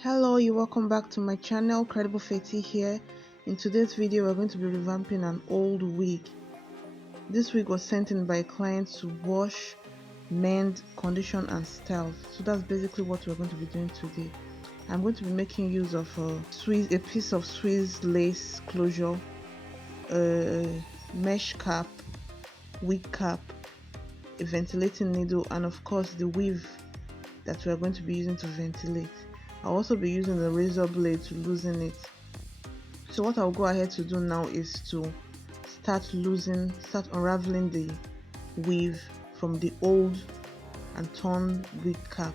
Hello, you welcome back to my channel. Credible Fetty here. In today's video we're going to be revamping an old wig. This wig was sent in by a client to wash, mend, condition and style. So that's basically what we're going to be doing today. I'm going to be making use of a piece of Swiss lace closure, a mesh cap, wig cap, a ventilating needle, and of course the weave that we're going to be using to ventilate. I'll also be using the razor blade to loosen it. So what I'll go ahead to do now is to start unraveling the weave from the old and torn wig cap.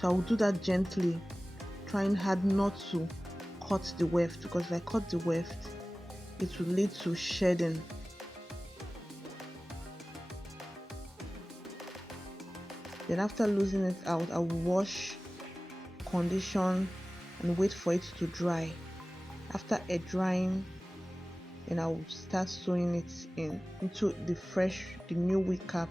So I will do that gently, trying hard not to cut the weft, because if I cut the weft it will lead to shedding. Then after losing it out, I will wash, condition and wait for it to dry. After a drying, then I will start sewing it into the new wig cap.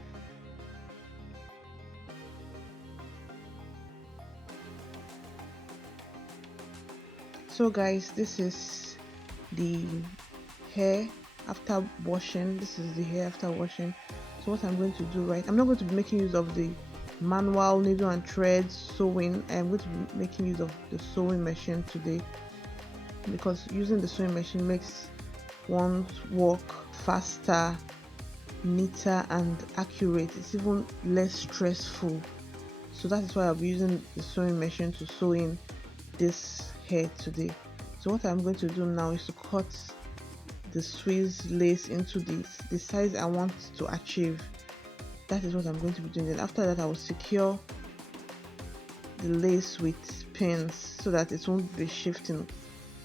So guys, this is the hair after washing. So what I'm going to do, I'm not going to be making use of the manual needle and thread sewing. I'm going to be making use of the sewing machine today, because using the sewing machine makes one's work faster, neater and accurate. It's even less stressful. So that is why I'll be using the sewing machine to sew in this hair today. So what I'm going to do now is to cut the Swiss lace into the size I want to achieve. That is what I'm going to be doing. Then after that I will secure the lace with pins so that it won't be shifting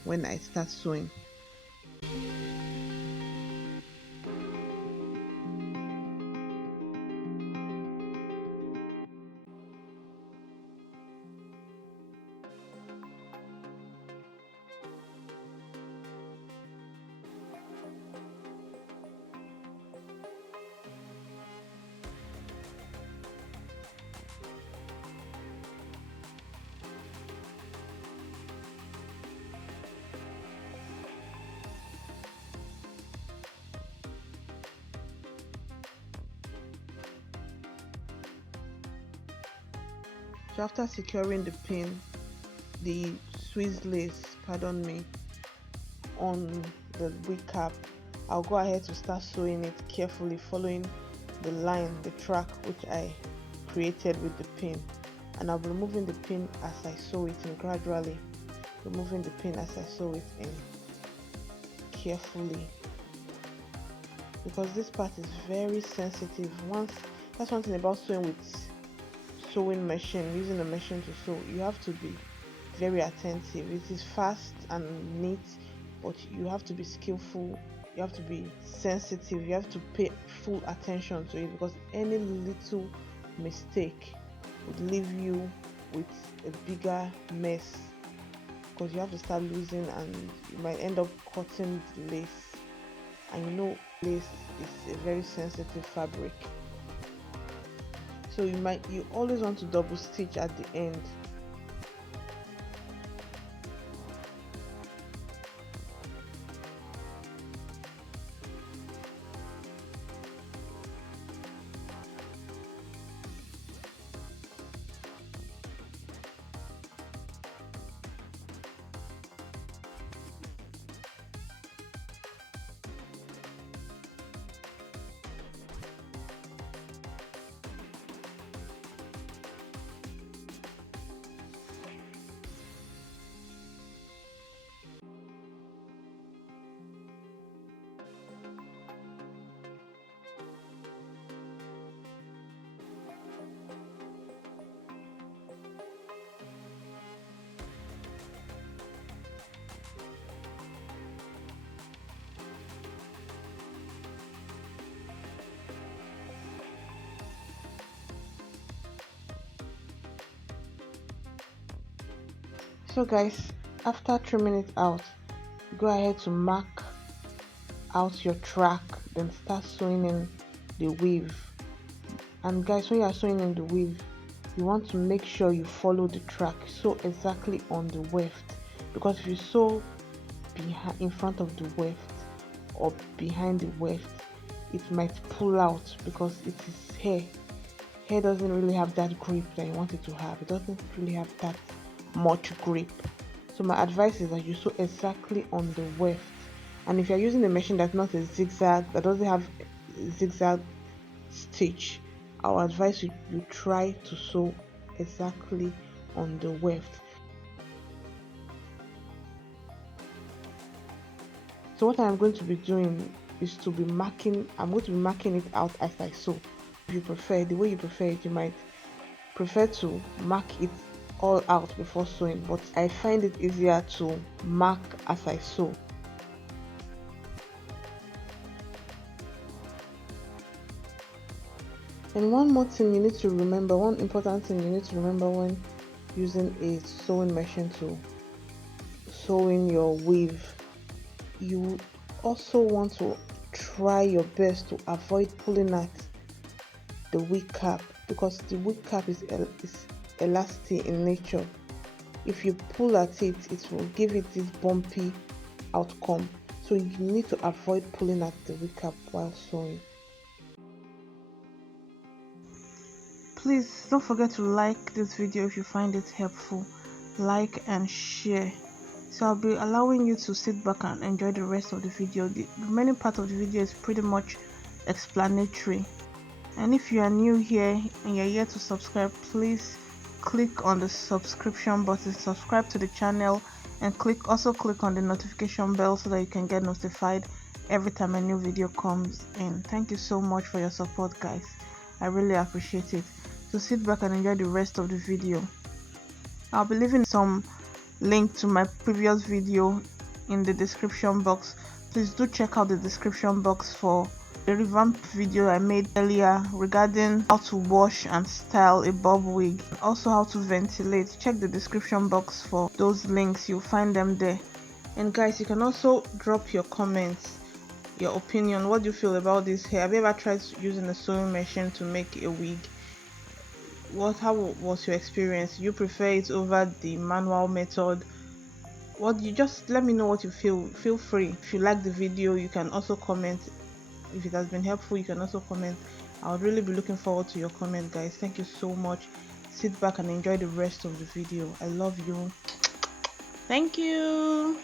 when I start sewing. So after securing the Swiss lace, on the wig cap, I'll go ahead to start sewing it carefully, following the track which I created with the pin, and I'll be removing the pin as I sew it in, gradually removing the pin as I sew it in carefully, because this part is very sensitive. That's one thing about sewing with using a machine to sew. You have to be very attentive. It is fast and neat, but you have to be skillful, you have to be sensitive, you have to pay full attention to it, because any little mistake would leave you with a bigger mess, because you have to start losing and you might end up cutting the lace, and you know lace is a very sensitive fabric. So you always want to double stitch at the end. So guys, after trimming it out, go ahead to mark out your track, then start sewing in the weave. And guys, when you are sewing in the weave, you want to make sure you follow the track, sew exactly on the weft, because if you sew in front of the weft or behind the weft, it might pull out because it is hair. Hair doesn't really have that grip that you want it to have. It doesn't really have that much grip. So my advice is that you sew exactly on the weft. And if you're using a machine that's not a zigzag, that doesn't have zigzag stitch, I would advise you try to sew exactly on the weft. So what I'm going to be doing is I'm going to be marking it out as I sew. If you prefer, the way you prefer it, you might prefer to mark it all out before sewing, but I find it easier to mark as I sew. And one more thing you need to remember, one important thing you need to remember when using a sewing machine to sew in your weave, you also want to try your best to avoid pulling at the wig cap, because the wig cap is elastic in nature. If you pull at it, it will give it this bumpy outcome. So you need to avoid pulling at the wig cap while sewing. Please don't forget to like this video if you find it helpful. Like and share. So I'll be allowing you to sit back and enjoy the rest of the video. The remaining part of the video is pretty much explanatory. And if you are new here and you're yet to subscribe, please click on the subscription button, subscribe to the channel, and also click on the notification bell so that you can get notified every time a new video comes in. Thank you so much for your support, guys. I really appreciate it. So sit back and enjoy the rest of the video. I'll be leaving some link to my previous video in the description box. Please do check out the description box for the revamp video I made earlier regarding how to wash and style a bob wig, also how to ventilate. Check the description box for those links, you'll find them there. And guys, you can also drop your comments, your opinion. What do you feel about this hair? Have you ever tried using a sewing machine to make a wig? How was your experience? You prefer it over the manual method? You just let me know what you feel free. If you like the video, you can also comment. If it has been helpful, you can also comment. I would really be looking forward to your comment, guys. Thank you so much. Sit back and enjoy the rest of the video. I love you. Thank you.